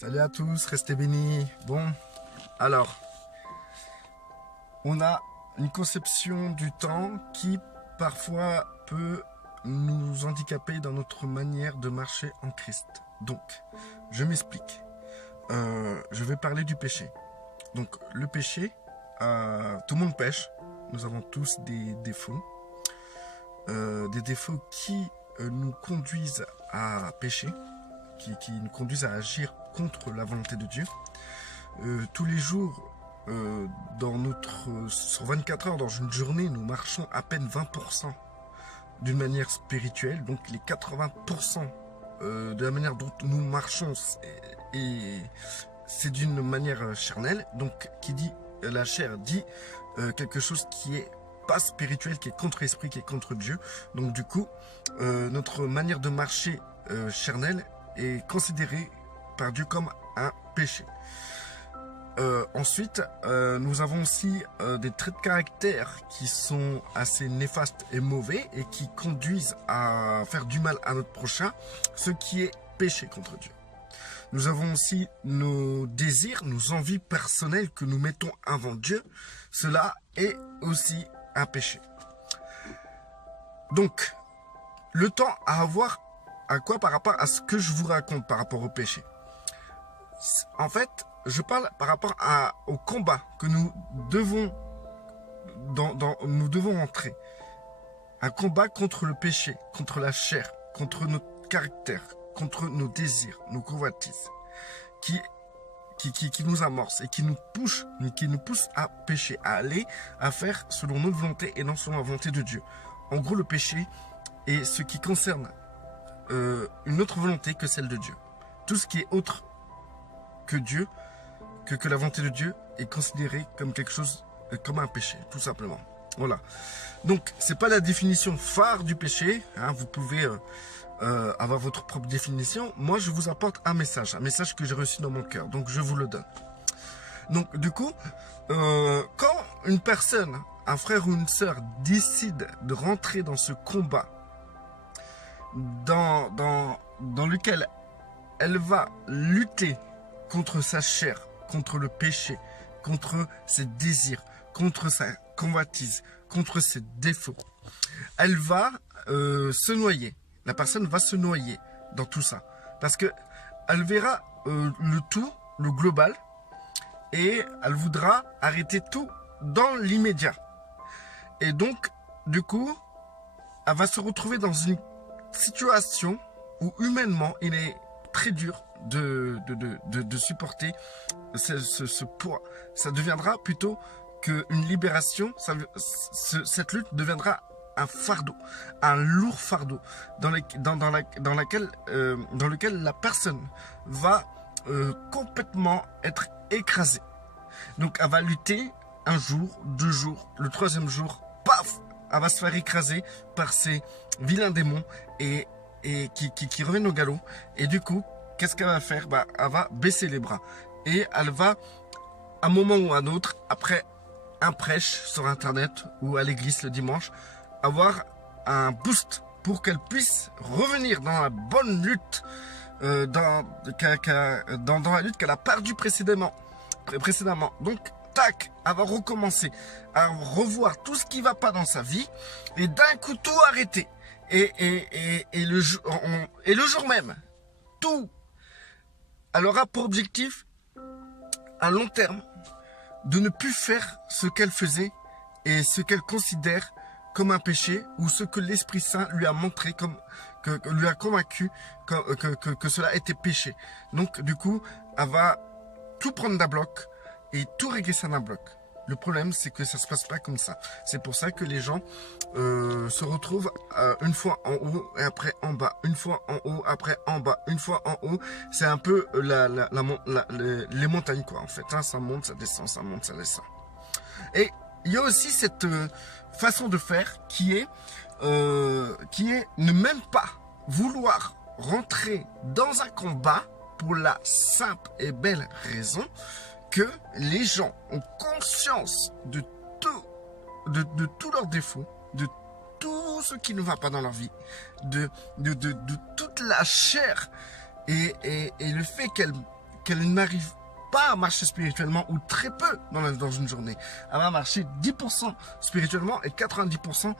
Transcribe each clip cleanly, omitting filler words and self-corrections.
Salut à tous, restez bénis. Bon, alors, on a une conception du temps qui parfois peut nous handicaper dans notre manière de marcher en Christ. Donc, je m'explique. Je vais parler du péché. Donc, le péché, tout le monde pêche. Nous avons tous des défauts. Des défauts qui nous conduisent à pécher, qui nous conduisent à agir contre la volonté de Dieu. Tous les jours, sur 24 heures dans une journée, nous marchons à peine 20% d'une manière spirituelle. Donc les 80% de la manière dont nous marchons, c'est d'une manière charnelle. Donc qui dit la chair dit quelque chose qui est pas spirituel, qui est contre l'esprit, qui est contre Dieu. Donc du coup, notre manière de marcher charnelle est considérée par Dieu comme un péché. Ensuite, nous avons aussi des traits de caractère qui sont assez néfastes et mauvais et qui conduisent à faire du mal à notre prochain, ce qui est péché contre Dieu. Nous avons aussi nos désirs, nos envies personnelles que nous mettons avant Dieu. Cela est aussi un péché. Donc, le temps à avoir à quoi par rapport à ce que je vous raconte par rapport au péché. En fait, je parle par rapport au combat que nous devons entrer. Un combat contre le péché, contre la chair, contre notre caractère, contre nos désirs, nos convoitises, qui nous amorce et qui nous pousse à pécher, à aller, à faire selon notre volonté et non selon la volonté de Dieu. En gros, le péché est ce qui concerne une autre volonté que celle de Dieu. Tout ce qui est autre que Dieu, que la volonté de Dieu est considéré comme quelque chose, comme un péché, tout simplement. Voilà. Donc, c'est pas la définition phare du péché. Hein, vous pouvez avoir votre propre définition. Moi, je vous apporte un message que j'ai reçu dans mon cœur. Donc, je vous le donne. Donc, du coup, quand une personne, un frère ou une sœur, décide de rentrer dans ce combat, dans lequel elle va lutter contre sa chair, contre le péché, contre ses désirs, contre sa convoitise, contre ses défauts. Elle va se noyer. La personne va se noyer dans tout ça. Parce que elle verra le tout, le global, et elle voudra arrêter tout dans l'immédiat. Et donc, du coup, elle va se retrouver dans une situation où humainement, il est très dur de supporter ce poids. Ça deviendra plutôt qu'une libération. Cette lutte deviendra un fardeau, un lourd fardeau dans lequel la personne va complètement être écrasée. Donc elle va lutter un jour, 2 jours, le 3e jour, paf, elle va se faire écraser par ces vilains démons et qui reviennent au galop. Et du coup, qu'est-ce qu'elle va faire? Elle va baisser les bras. Et elle va, à un moment ou à un autre, après un prêche sur Internet ou à l'église le dimanche, avoir un boost pour qu'elle puisse revenir dans la bonne lutte, dans la lutte qu'elle a perdue précédemment. Donc, tac, elle va recommencer à revoir tout ce qui ne va pas dans sa vie et d'un coup tout arrêter. Et le jour même, tout, elle aura pour objectif, à long terme, de ne plus faire ce qu'elle faisait et ce qu'elle considère comme un péché ou ce que l'Esprit Saint lui a montré, lui a convaincu que cela était péché. Donc, du coup, elle va tout prendre d'un bloc et tout régresser d'un bloc. Le problème, c'est que ça ne se passe pas comme ça. C'est pour ça que les gens se retrouvent une fois en haut et après en bas. Une fois en haut, après en bas. Une fois en haut. C'est un peu les montagnes, quoi, en fait. Hein, ça monte, ça descend, ça monte, ça descend. Et il y a aussi cette façon de faire qui est ne même pas vouloir rentrer dans un combat pour la simple et belle raison que les gens ont conscience de tous leurs défauts, de tout ce qui ne va pas dans leur vie, de toute la chair et le fait qu'elle n'arrive pas à marcher spirituellement ou très peu dans une journée. Elle va marcher 10% spirituellement et 90%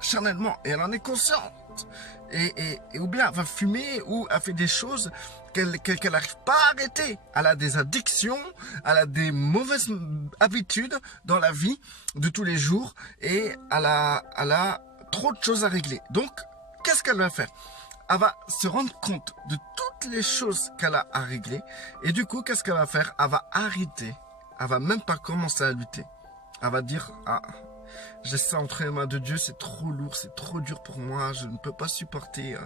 charnellement. Et elle en est consciente. Et ou bien elle va fumer ou elle fait des choses qu'elle n'arrive pas à arrêter. Elle a des addictions, elle a des mauvaises habitudes dans la vie de tous les jours et elle a trop de choses à régler. Donc, qu'est-ce qu'elle va faire? Elle va se rendre compte de toutes les choses qu'elle a à régler. Et du coup, qu'est-ce qu'elle va faire? Elle va arrêter. Elle va même pas commencer à lutter. Elle va dire, ah, j'ai ça entre les mains de Dieu, c'est trop lourd, c'est trop dur pour moi, je ne peux pas supporter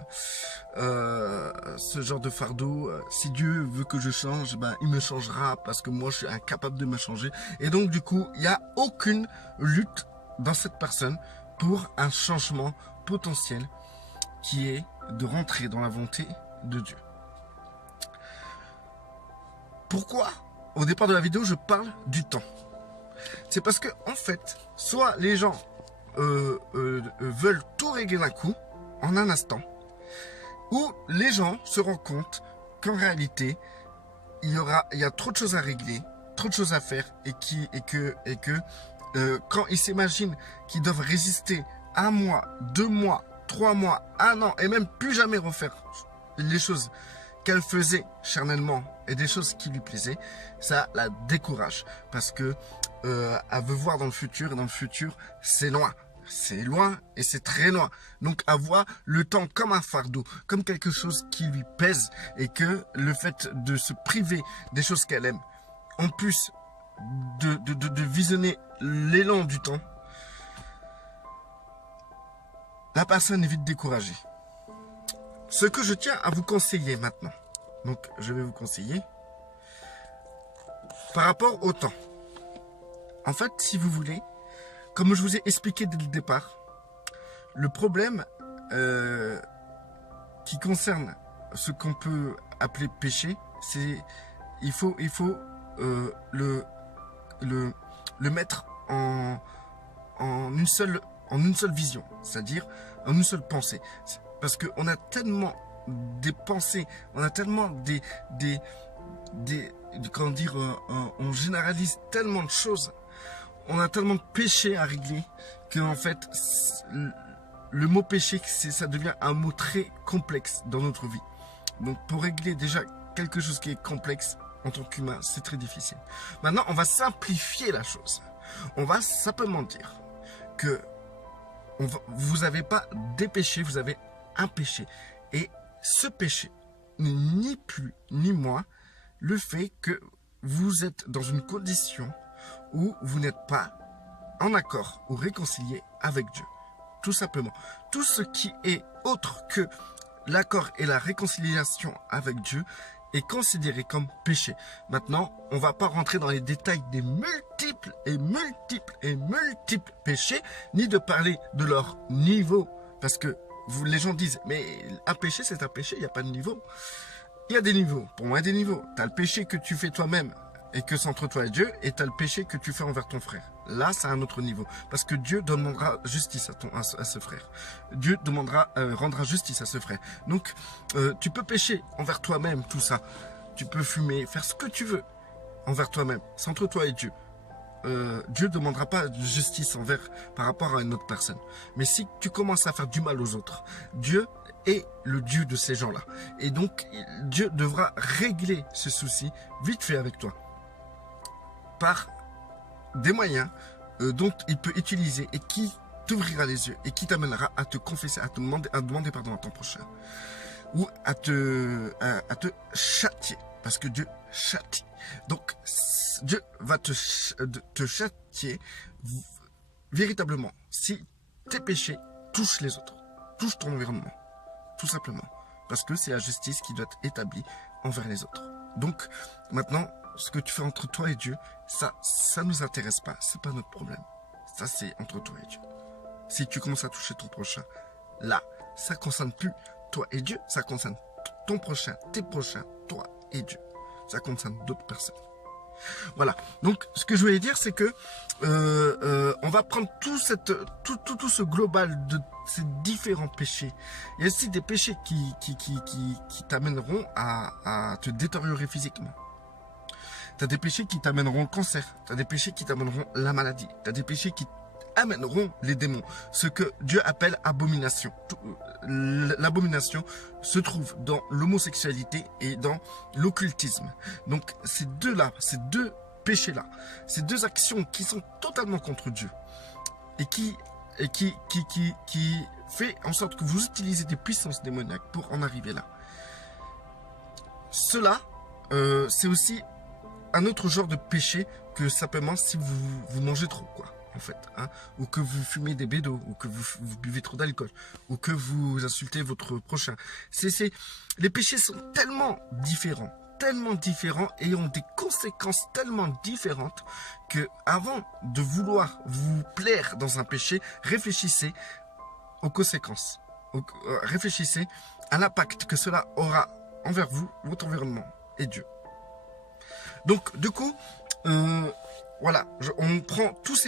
ce genre de fardeau. Si Dieu veut que je change, ben, il me changera parce que moi, je suis incapable de me changer. Et donc, du coup, il n'y a aucune lutte dans cette personne pour un changement potentiel qui est de rentrer dans la volonté de Dieu. Pourquoi, au départ de la vidéo, je parle du temps? C'est parce que, en fait, soit les gens veulent tout régler d'un coup, en un instant, ou les gens se rendent compte qu'en réalité, il y a trop de choses à régler, trop de choses à faire, et que quand ils s'imaginent qu'ils doivent résister 1 mois, 2 mois, 3 mois, 1 an, et même plus jamais refaire les choses qu'elle faisait charnellement et des choses qui lui plaisaient, ça la décourage parce que elle veut voir dans le futur, et dans le futur, c'est loin. C'est loin et c'est très loin. Donc, elle voit le temps comme un fardeau, comme quelque chose qui lui pèse, et que le fait de se priver des choses qu'elle aime, en plus de visionner l'élan du temps, la personne est vite découragée. Ce que je tiens à vous conseiller maintenant, donc je vais vous conseiller par rapport au temps. En fait, si vous voulez, comme je vous ai expliqué dès le départ, le problème qui concerne ce qu'on peut appeler péché, c'est il faut le mettre en une seule vision, c'est-à-dire en une seule pensée. Parce qu'on a tellement des pensées, on a tellement comment dire, on généralise tellement de choses, on a tellement de péchés à régler, que en fait, le mot péché, ça devient un mot très complexe dans notre vie. Donc pour régler déjà quelque chose qui est complexe en tant qu'humain, c'est très difficile. Maintenant, on va simplifier la chose. On va simplement dire que vous n'avez pas des péchés, vous avez un péché. Et ce péché n'est ni plus ni moins le fait que vous êtes dans une condition où vous n'êtes pas en accord ou réconcilié avec Dieu. Tout simplement. Tout ce qui est autre que l'accord et la réconciliation avec Dieu est considéré comme péché. Maintenant, on ne va pas rentrer dans les détails des multiples péchés, ni de parler de leur niveau, parce que les gens disent, mais un péché, c'est un péché, il n'y a pas de niveau. Il y a des niveaux, pour moi, il y a des niveaux. Tu as le péché que tu fais toi-même et que c'est entre toi et Dieu, et tu as le péché que tu fais envers ton frère. Là, c'est un autre niveau, parce que Dieu demandera justice à ce frère. Dieu rendra justice à ce frère. Donc, tu peux pécher envers toi-même, tout ça. Tu peux fumer, faire ce que tu veux envers toi-même. C'est entre toi et Dieu. Dieu ne demandera pas de justice par rapport à une autre personne. Mais si tu commences à faire du mal aux autres, Dieu est le Dieu de ces gens-là. Et donc, Dieu devra régler ce souci vite fait avec toi, par des moyens dont il peut utiliser et qui t'ouvrira les yeux et qui t'amènera à te confesser, à demander pardon à ton prochain, ou à te châtier, parce que Dieu châtie. Donc, Dieu va te châtier véritablement si tes péchés touchent les autres, touchent ton environnement, tout simplement, parce que c'est la justice qui doit être établie envers les autres. Donc, maintenant, ce que tu fais entre toi et Dieu, ça nous intéresse pas, c'est pas notre problème. Ça, c'est entre toi et Dieu. Si tu commences à toucher ton prochain, là, ça concerne plus toi et Dieu, ça concerne ton prochain, tes prochains, toi et Dieu. Ça concerne d'autres personnes. Voilà. Donc, ce que je voulais dire, c'est que on va prendre tout ce global de ces différents péchés. Il y a aussi des péchés qui t'amèneront à te détériorer physiquement. Tu as des péchés qui t'amèneront le cancer. Tu as des péchés qui t'amèneront la maladie. Tu as des péchés qui amèneront les démons. Ce que Dieu appelle abomination. L'abomination se trouve dans l'homosexualité et dans l'occultisme. Donc ces deux-là, ces deux péchés-là, ces deux actions qui sont totalement contre Dieu et qui fait en sorte que vous utilisez des puissances démoniaques pour en arriver là. Cela, c'est aussi un autre genre de péché que simplement si vous mangez trop, quoi, en fait, hein, ou que vous fumez des bédos, ou que vous buvez trop d'alcool, ou que vous insultez votre prochain. Les péchés sont tellement différents et ont des conséquences tellement différentes que avant de vouloir vous plaire dans un péché, réfléchissez aux conséquences, réfléchissez à l'impact que cela aura envers vous, votre environnement et Dieu. Donc, du coup, voilà, on prend toutes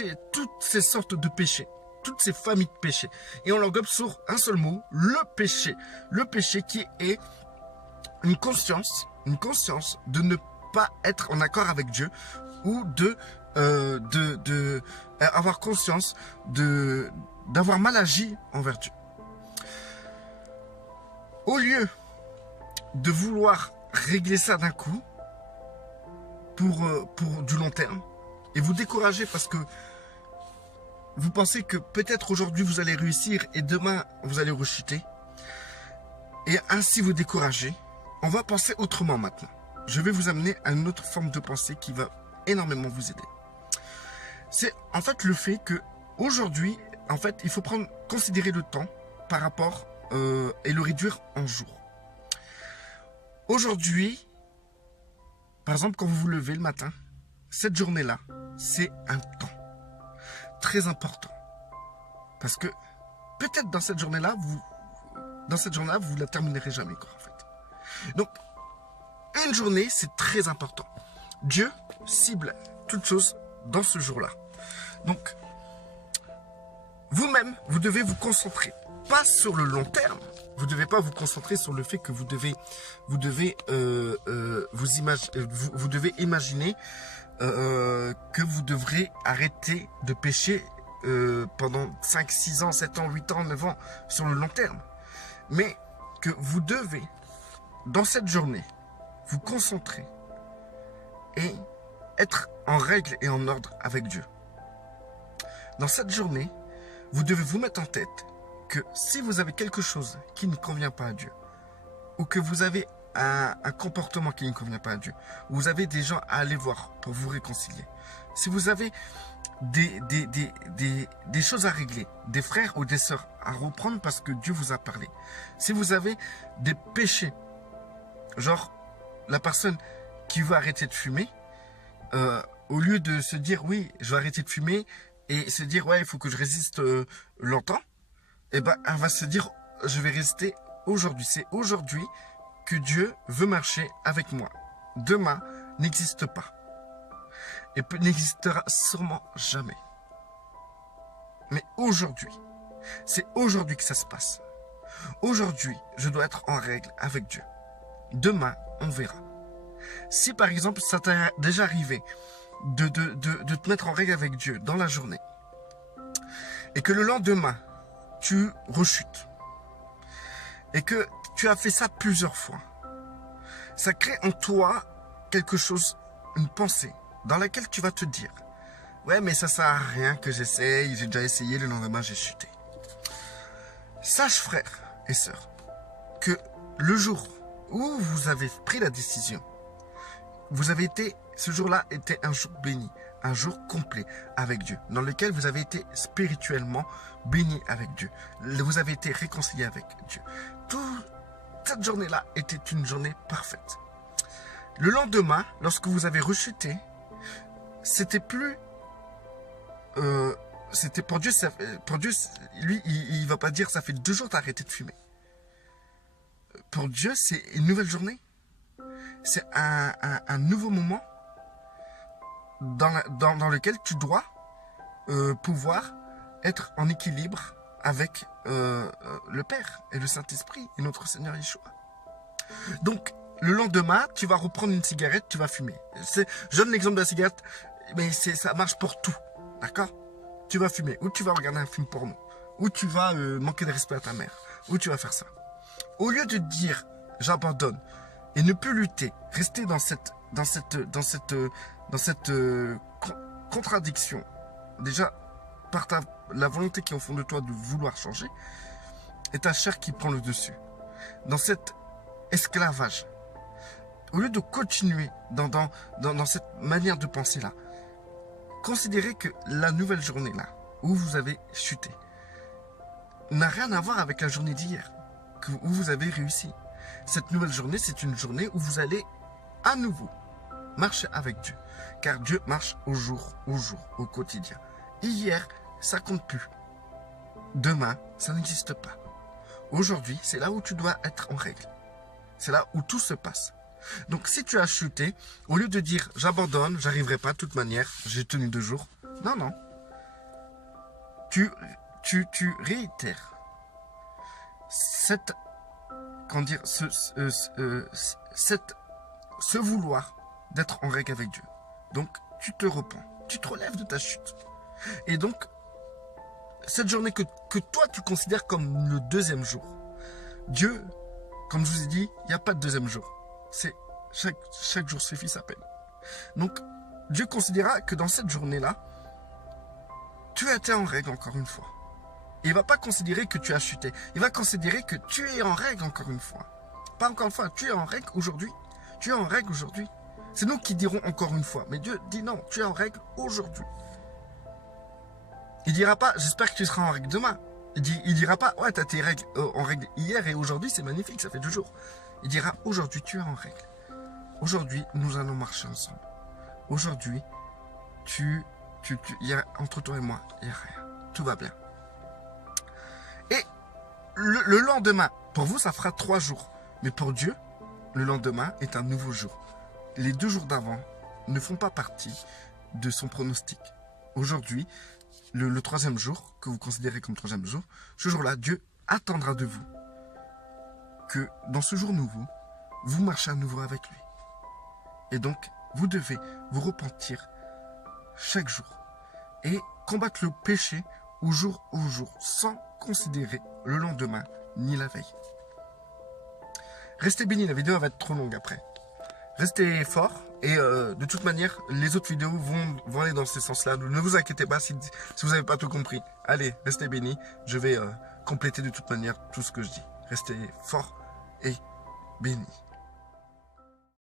ces sortes de péchés, toutes ces familles de péchés, et on l'englobe sur un seul mot, le péché. Le péché qui est une conscience de ne pas être en accord avec Dieu, ou avoir conscience d'avoir mal agi envers Dieu. Au lieu de vouloir régler ça d'un coup, pour du long terme, et vous décourager parce que vous pensez que peut-être aujourd'hui vous allez réussir et demain vous allez rechuter, et ainsi vous décourager, on va penser autrement maintenant. Je vais vous amener à une autre forme de pensée qui va énormément vous aider. C'est en fait le fait que aujourd'hui, en fait, il faut considérer le temps par rapport et le réduire en jours. Aujourd'hui, par exemple, quand vous vous levez le matin, cette journée-là, c'est un temps très important. Parce que peut-être dans cette journée-là, vous la terminerez jamais, quoi, en fait. Donc, une journée, c'est très important. Dieu cible toutes choses dans ce jour-là. Donc, vous-même, vous devez vous concentrer, pas sur le long terme. Vous ne devez pas vous concentrer sur le fait que vous devez imaginer que vous devrez arrêter de pécher pendant 5, 6 ans, 7 ans, 8 ans, 9 ans sur le long terme. Mais que vous devez, dans cette journée, vous concentrer et être en règle et en ordre avec Dieu. Dans cette journée, vous devez vous mettre en tête que si vous avez quelque chose qui ne convient pas à Dieu, ou que vous avez un comportement qui ne convient pas à Dieu, ou vous avez des gens à aller voir pour vous réconcilier, si vous avez des choses à régler, des frères ou des sœurs à reprendre parce que Dieu vous a parlé, si vous avez des péchés, genre la personne qui veut arrêter de fumer, au lieu de se dire oui, je vais arrêter de fumer, et se dire ouais, il faut que je résiste longtemps, eh ben, elle va se dire, je vais résister aujourd'hui. C'est aujourd'hui que Dieu veut marcher avec moi. Demain n'existe pas. Et n'existera sûrement jamais. Mais aujourd'hui, c'est aujourd'hui que ça se passe. Aujourd'hui, je dois être en règle avec Dieu. Demain, on verra. Si par exemple, ça t'est déjà arrivé de te mettre en règle avec Dieu dans la journée, et que le lendemain, tu rechutes, et que tu as fait ça plusieurs fois, ça crée en toi quelque chose, une pensée, dans laquelle tu vas te dire, ouais, mais ça sert à rien que j'essaye, j'ai déjà essayé, le lendemain j'ai chuté. Sache, frère et sœur, que le jour où vous avez pris la décision, ce jour-là était un jour béni, un jour complet avec Dieu, dans lequel vous avez été spirituellement béni avec Dieu. Vous avez été réconcilié avec Dieu. Toute cette journée-là était une journée parfaite. Le lendemain, lorsque vous avez rechuté, c'était plus... c'était pour Dieu, lui, il va pas dire ça fait 2 jours que tu as arrêté de fumer. Pour Dieu, c'est une nouvelle journée. C'est un nouveau moment dans lequel tu dois pouvoir être en équilibre avec le Père et le Saint-Esprit et notre Seigneur Yeshua. Donc, le lendemain, tu vas reprendre une cigarette, tu vas fumer. Je donne l'exemple de la cigarette, mais ça marche pour tout. D'accord? Tu vas fumer, ou tu vas regarder un film porno, ou tu vas manquer de respect à ta mère, ou tu vas faire ça. Au lieu de dire j'abandonne et ne plus lutter, rester dans cette contradiction, déjà par la volonté qui est au fond de toi de vouloir changer, et ta chair qui prend le dessus. Dans cet esclavage, au lieu de continuer dans cette manière de penser là, considérez que la nouvelle journée là, où vous avez chuté, n'a rien à voir avec la journée d'hier, où vous avez réussi. Cette nouvelle journée, c'est une journée où vous allez à nouveau marcher avec Dieu. Car Dieu marche au jour, au quotidien. Hier, ça compte plus. Demain, ça n'existe pas. Aujourd'hui, c'est là où tu dois être en règle. C'est là où tout se passe. Donc si tu as chuté, au lieu de dire j'abandonne, j'arriverai pas de toute manière, j'ai tenu 2 jours. Non, non. Tu réitères ce vouloir d'être en règle avec Dieu. Donc tu te repens, tu te relèves de ta chute. Et donc, cette journée que toi tu considères comme le 2e jour, Dieu, comme je vous ai dit, il n'y a pas de 2e jour. C'est chaque jour suffit sa peine. Donc, Dieu considéra que dans cette journée-là, tu as été en règle encore une fois. Il ne va pas considérer que tu as chuté. Il va considérer que tu es en règle encore une fois. Pas encore une fois, tu es en règle aujourd'hui. Tu es en règle aujourd'hui. C'est nous qui dirons encore une fois. Mais Dieu dit non, tu es en règle aujourd'hui. Il ne dira pas, j'espère que tu seras en règle demain. Il dira pas, ouais, tu as tes règles en règle hier et aujourd'hui, c'est magnifique, ça fait 2 jours. Il dira, aujourd'hui, tu es en règle. Aujourd'hui, nous allons marcher ensemble. Aujourd'hui, entre toi et moi, il n'y a rien. Tout va bien. Et le lendemain, pour vous, ça fera 3 jours. Mais pour Dieu, le lendemain est un nouveau jour. Les 2 jours d'avant ne font pas partie de son pronostic. Aujourd'hui, le 3e jour, que vous considérez comme 3e jour, ce jour-là, Dieu attendra de vous que dans ce jour nouveau, vous marchez à nouveau avec lui. Et donc, vous devez vous repentir chaque jour et combattre le péché au jour, sans considérer le lendemain ni la veille. Restez bénis, la vidéo va être trop longue après. Restez fort et de toute manière, les autres vidéos vont aller dans ce sens-là. Ne vous inquiétez pas si vous n'avez pas tout compris. Allez, restez bénis. Je vais compléter de toute manière tout ce que je dis. Restez fort et bénis.